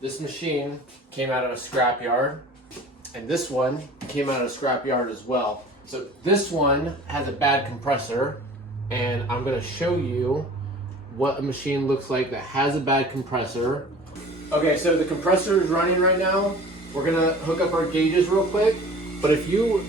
This machine came out of a scrapyard, and this one came out of a scrapyard as well. So this one has a bad compressor, and I'm gonna show you what a machine looks like that has a bad compressor. Okay, so the compressor is running right now. We're gonna hook up our gauges real quick. But if you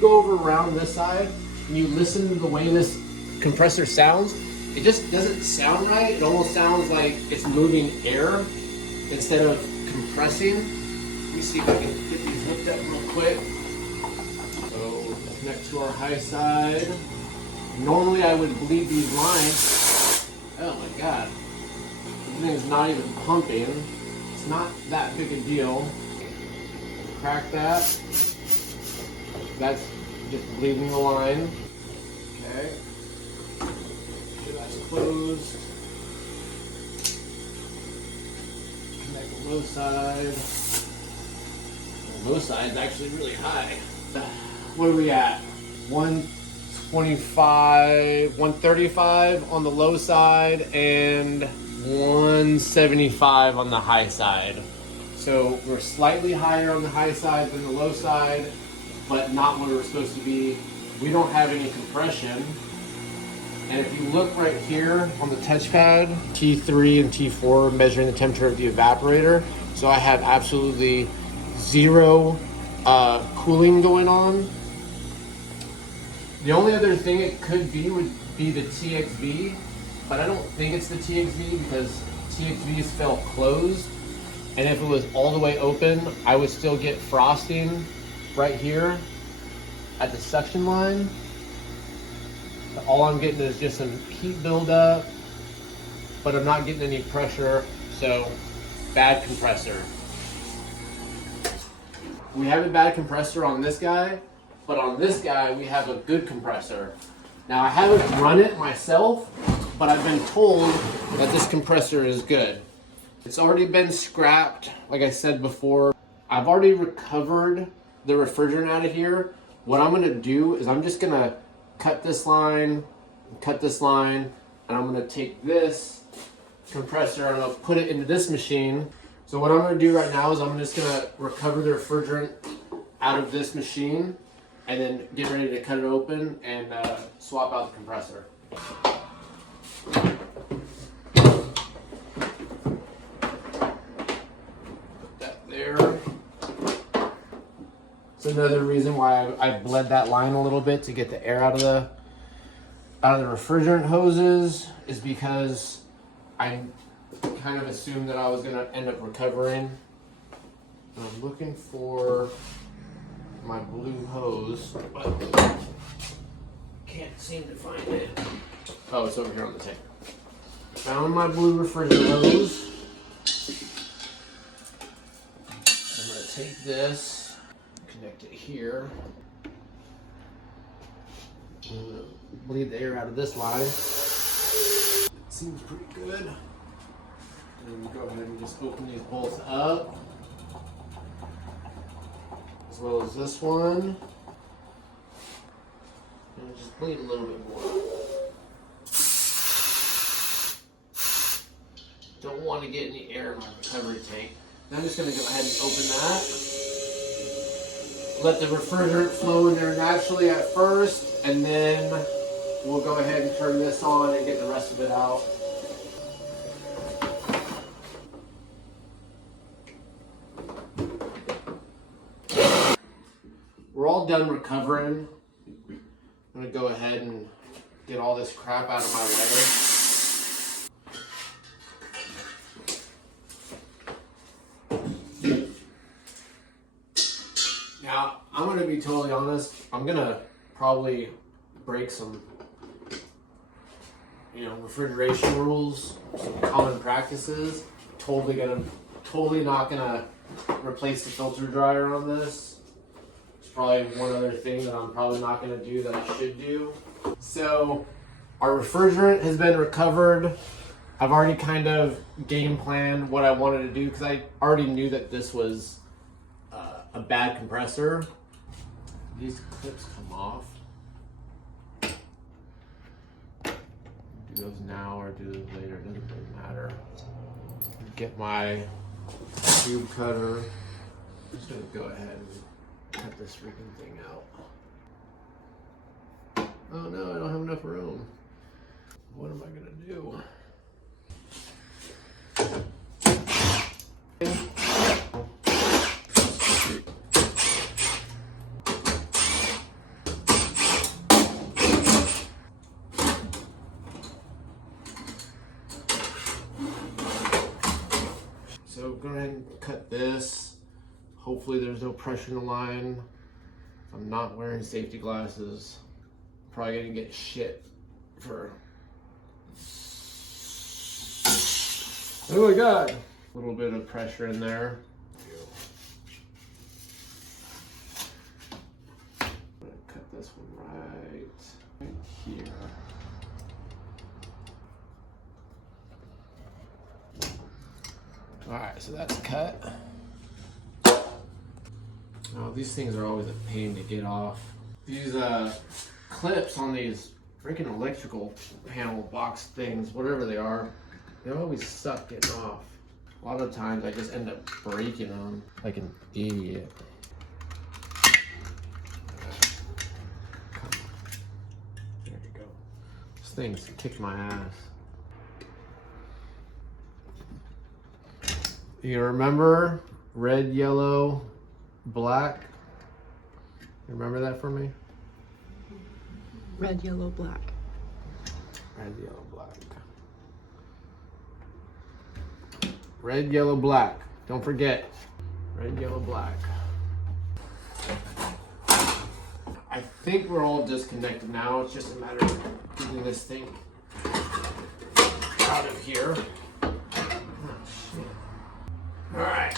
go over around this side and you listen to the way this compressor sounds, it just doesn't sound right. It almost sounds like it's moving air instead of compressing. Let me see if I can get these hooked up real quick. So connect to our high side. Normally I would bleed these lines. Oh my God. This thing's not even pumping. It's not that big a deal. Crack that. That's just bleeding the line. Okay. Make sure that's closed. Connect the low side. The low side's actually really high. What are we at? 125, 135 on the low side and 175 on the high side. So we're slightly higher on the high side than the low side, but not where we're supposed to be. We don't have any compression. And if you look right here on the touchpad, T3 and T4 measuring the temperature of the evaporator. So I have absolutely zero cooling going on. The only other thing it could be would be the TXV, but I don't think it's the TXV because TXVs felt closed. And if it was all the way open, I would still get frosting right here at the suction line. All I'm getting is just some heat buildup, but I'm not getting any pressure, so bad compressor. We have a bad compressor on this guy, but on this guy we have a good compressor. Now I haven't run it myself, but I've been told that this compressor is good. It's already been scrapped, like I said before. I've already recovered the refrigerant out of here. What I'm gonna do is I'm just gonna cut this line, and I'm gonna take this compressor and I'll put it into this machine. So what I'm gonna do right now is I'm just gonna recover the refrigerant out of this machine and then get ready to cut it open and swap out the compressor. It's another reason why I bled that line a little bit to get the air out of the refrigerant hoses, is because I kind of assumed that I was gonna end up recovering. And I'm looking for my blue hose, but can't seem to find it. Oh, it's over here on the tank. Found my blue refrigerant hose. I'm gonna take this. Connect it here. Bleed the air out of this line. Seems pretty good. And we go ahead and just open these bolts up, as well as this one. And just bleed a little bit more. Don't want to get any air in my recovery tank. Now I'm just going to go ahead and open that. Let the refrigerant flow in there naturally at first, and then we'll go ahead and turn this on and get the rest of it out. We're all done recovering. I'm gonna go ahead and get all this crap out of my way. Now, I'm gonna be totally honest, I'm gonna probably break some, refrigeration rules, some common practices. Totally not gonna replace the filter dryer on this. There's probably one other thing that I'm probably not gonna do that I should do. So, our refrigerant has been recovered. I've already kind of game planned what I wanted to do because I already knew that this was a bad compressor. These clips come off. Do those now or do those later, it doesn't really matter. Get my Cube cutter. I'm just gonna go ahead and cut this freaking thing out. Oh no, I don't have enough room. What am I gonna do? So go ahead and cut this. Hopefully there's no pressure in the line. I'm not wearing safety glasses. Probably gonna get shit for. Oh my god! A little bit of pressure in there. I'm gonna cut this one right here. Alright, so that's cut. Oh, these things are always a pain to get off. These clips on these freaking electrical panel box things, whatever they are, they always suck getting off. A lot of times I just end up breaking them like an idiot. There you go. This thing's kicked my ass. You remember red, yellow, black? You remember that for me? Red, yellow, black. Red, yellow, black. Red, yellow, black. Don't forget. Red, yellow, black. I think we're all disconnected now. It's just a matter of getting this thing out of here. Oh, shit. All right.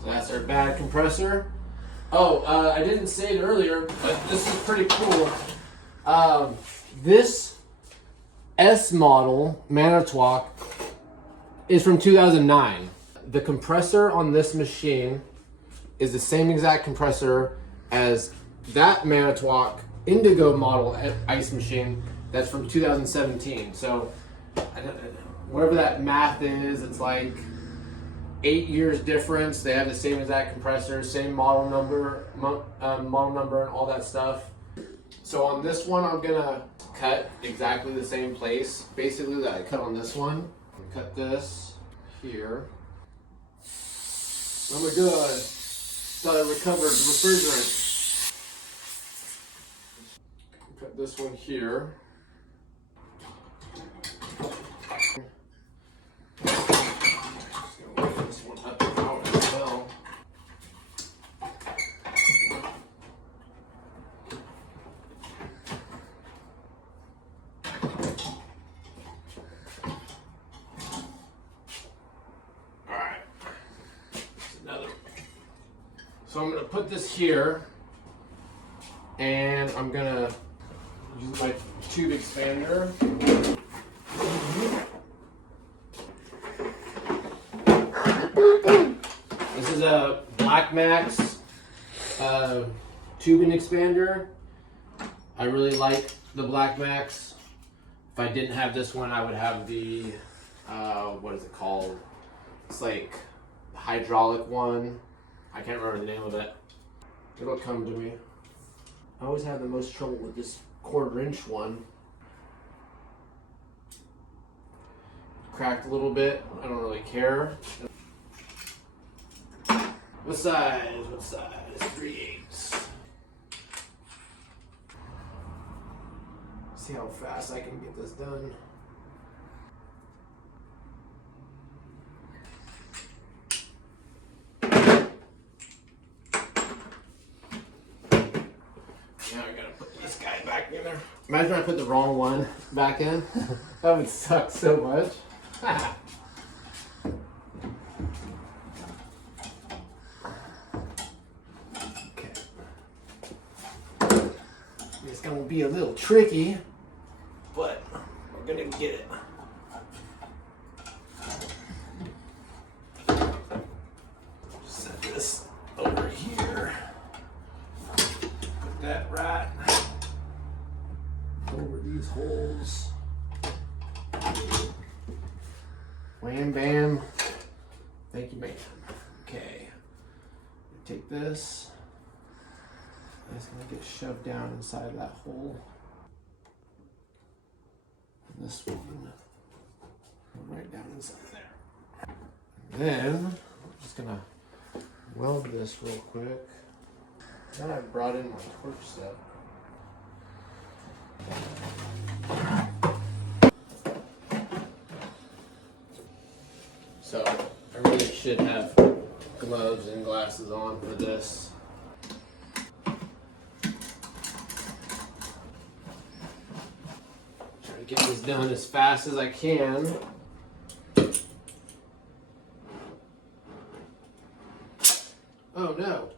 So that's our bad compressor. Oh, I didn't say it earlier, but this is pretty cool. This S model Manitowoc is from 2009. The compressor on this machine is the same exact compressor as that Manitowoc Indigo model ice machine that's from 2017. So whatever that math is, it's like 8 years difference. They have the same exact compressor, same model number, and all that stuff. So on this one, I'm gonna cut exactly the same place, basically that I cut on this one. Cut this here. Oh my god! Thought I recovered the refrigerant. Cut this one here. So I'm going to put this here, and I'm going to use my tube expander. This is a Black Max tubing expander. I really like the Black Max. If I didn't have this one, I would have the, what is it called? It's like hydraulic one. I can't remember the name of it. It'll come to me. I always have the most trouble with this 1/4 inch one. Cracked a little bit. I don't really care. What size? What size? 3/8. See how fast I can get this done. Imagine I put the wrong one back in. That would suck so much. Okay. It's gonna be a little tricky, but we're gonna get it. tools. Wham bam. Thank you, ma'am. Okay. Take this. And it's gonna get shoved down inside that hole. And this one right down inside there. And then I'm just gonna weld this real quick. Then I brought in my torch set. So I really should have gloves and glasses on for this. Try to get this done as fast as I can. Oh no.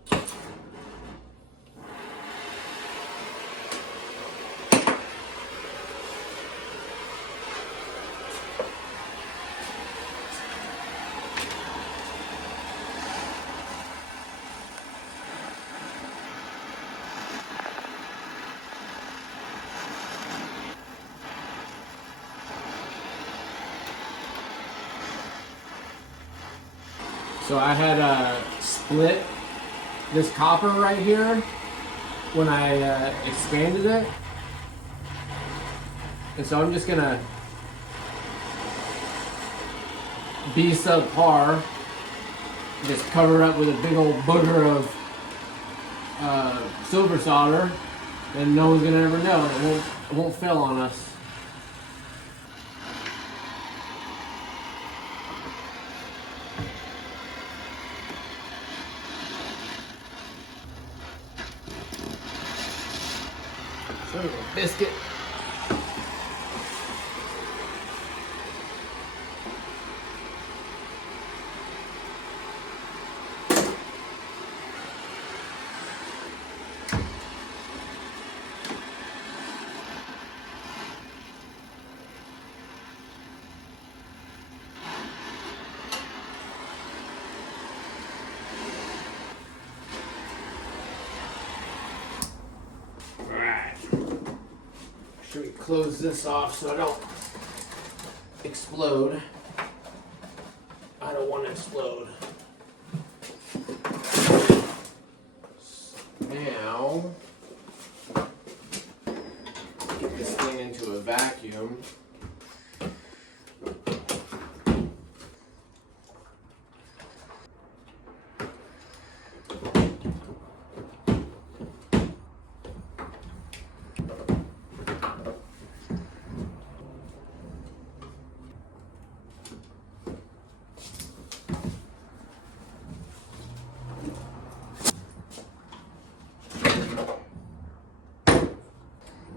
So I had split this copper right here when I expanded it. And so I'm just gonna be subpar, just cover it up with a big old booger of silver solder, and no one's gonna ever know, and it won't fail on us. Son of a biscuit. Should we close this off so I don't explode? I don't want to explode. So now, get this thing into a vacuum.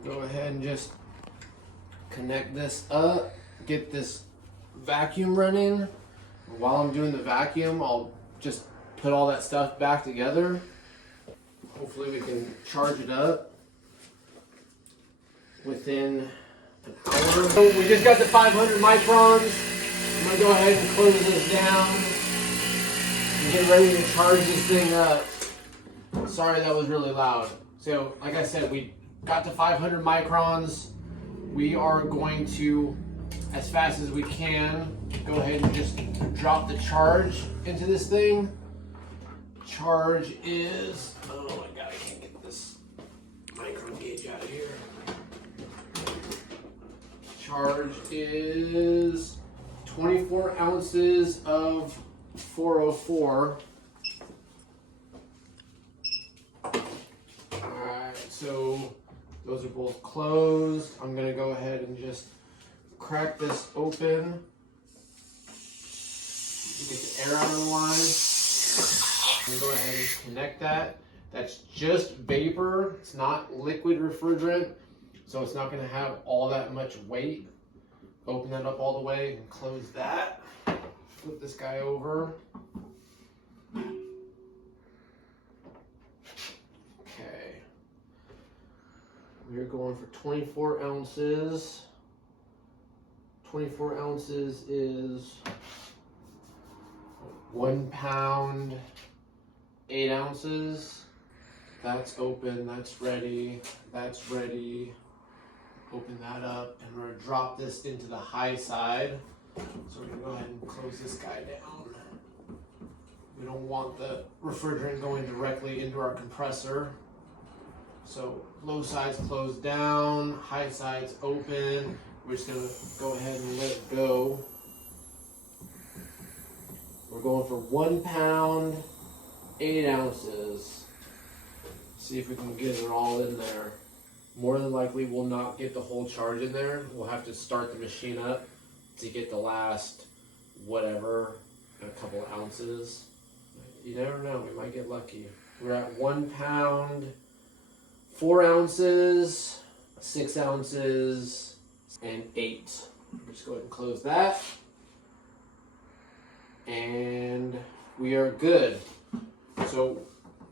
Go ahead and just connect this up, get this vacuum running. While I'm doing the vacuum, I'll just put all that stuff back together. Hopefully we can charge it up within an hour. So we just got the 500 microns. I'm gonna go ahead and close this down and get ready to charge this thing up. Sorry that was really loud. So like I said, we got to 500 microns. We are going to, as fast as we can, go ahead and just drop the charge into this thing. Charge is, oh my god, I can't get this micron gauge out of here. Charge is 24 ounces of 404. Alright, so those are both closed. I'm gonna go ahead and just crack this open. Get the air out of the line. And go ahead and connect that. That's just vapor. It's not liquid refrigerant, so it's not gonna have all that much weight. Open that up all the way and close that. Flip this guy over. Okay. We're going for 24 ounces. 24 ounces is 1 pound, 8 ounces. That's open, that's ready, that's ready. Open that up, and we're gonna drop this into the high side. So we're gonna go ahead and close this guy down. We don't want the refrigerant going directly into our compressor. So low side's closed down, high side's open. We're just gonna go ahead and let it go. We're going for 1 pound, 8 ounces. See if we can get it all in there. More than likely, we'll not get the whole charge in there. We'll have to start the machine up to get the last, whatever, a couple of ounces. You never know, we might get lucky. We're at 1 pound, 4 ounces, 6 ounces, and 8. Just go ahead and close that. And we are good. So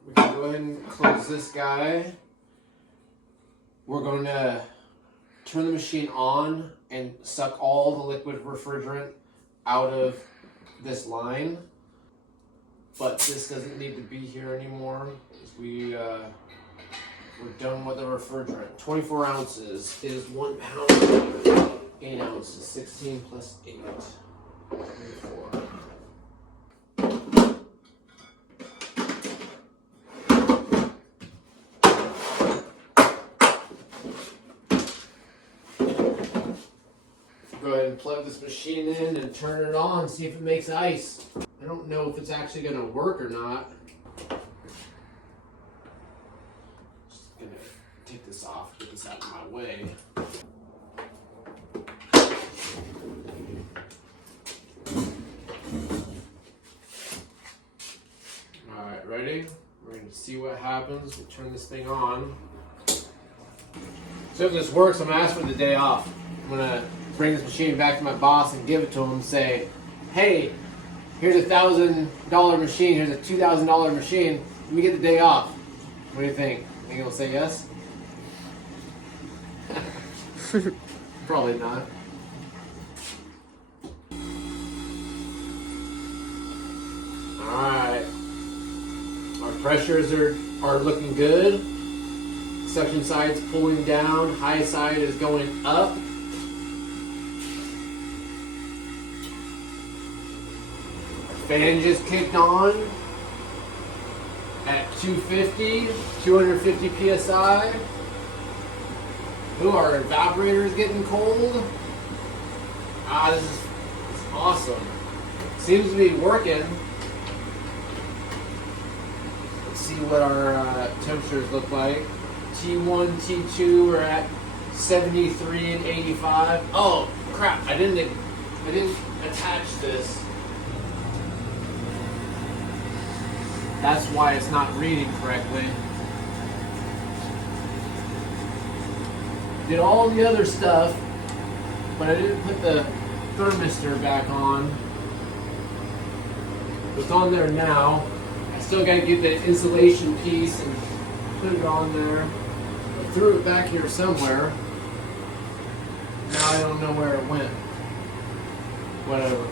we can go ahead and close this guy. We're going to turn the machine on and suck all the liquid refrigerant out of this line. But this doesn't need to be here anymore. We're done with the refrigerant. 24 ounces is 1 pound, 8 ounces, 16 plus 8, 24. Go ahead and plug this machine in and turn it on, see if it makes ice. I don't know if it's actually going to work or not. Just going to take this off, get this out of my way. Alright, ready? We're going to see what happens. We'll turn this thing on. So if this works, I'm going to ask for the day off. I'm going to bring this machine back to my boss and give it to him and say, hey, here's a $1,000 machine, here's a $2,000 machine, let me get the day off. What do you think? Think he'll say yes? Probably not. Alright. Our pressures are looking good. Suction side's pulling down, high side is going up. Fan just kicked on at 250 psi. Ooh, our evaporator is getting cold. This is awesome. Seems to be working. Let's see what our temperatures look like. T1, T2, we're at 73 and 85. Oh crap! I didn't attach this. That's why it's not reading correctly. Did all the other stuff, but I didn't put the thermistor back on. It's on there now. I still gotta get the insulation piece and put it on there. I threw it back here somewhere. Now I don't know where it went. Whatever.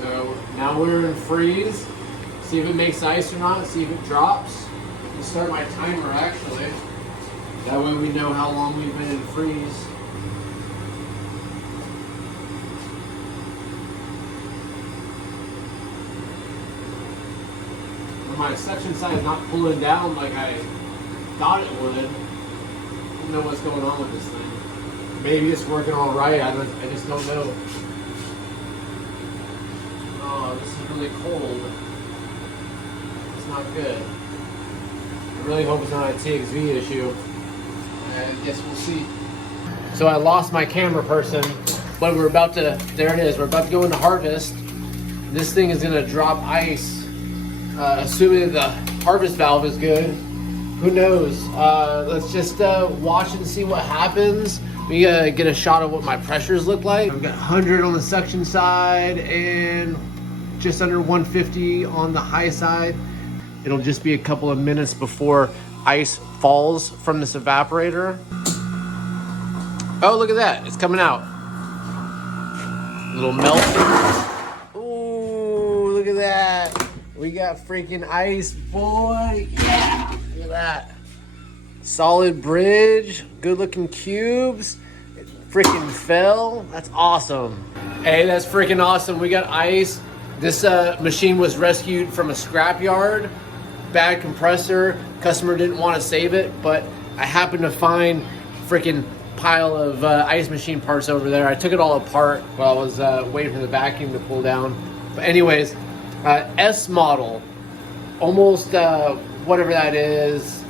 So now we're in freeze. See if it makes ice or not, see if it drops. I'll start my timer actually. That way we know how long we've been in freeze. When my suction side is not pulling down like I thought it would. I don't know what's going on with this thing. Maybe it's working all right, I just don't know. Oh, this is really cold. Not good. I really hope it's not a TXV issue. I guess we'll see. So I lost my camera person, but we're about to, there it is, we're about to go into harvest. This thing is gonna drop ice, assuming the harvest valve is good. Who knows? Let's just watch and see what happens. We gotta get a shot of what my pressures look like. I've got 100 on the suction side and just under 150 on the high side. It'll just be a couple of minutes before ice falls from this evaporator. Oh, look at that. It's coming out. A little melting. Ooh, look at that. We got freaking ice, boy. Yeah, look at that. Solid bridge, good looking cubes. It freaking fell. That's awesome. Hey, that's freaking awesome. We got ice. This machine was rescued from a scrapyard. Bad compressor. Customer didn't want to save it, but I happened to find freaking pile of ice machine parts over there. I took it all apart while I was waiting for the vacuum to pull down. But anyways, S model, almost whatever that is,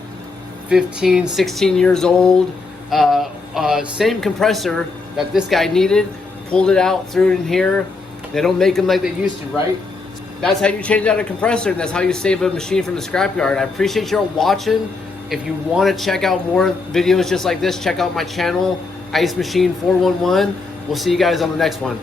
15, 16 years old. Same compressor that this guy needed, pulled it out, threw it in here. They don't make them like they used to, right? That's how you change out a compressor, and that's how you save a machine from the scrapyard. I appreciate you all watching. If you want to check out more videos just like this, check out my channel, Ice Machine 411. We'll see you guys on the next one.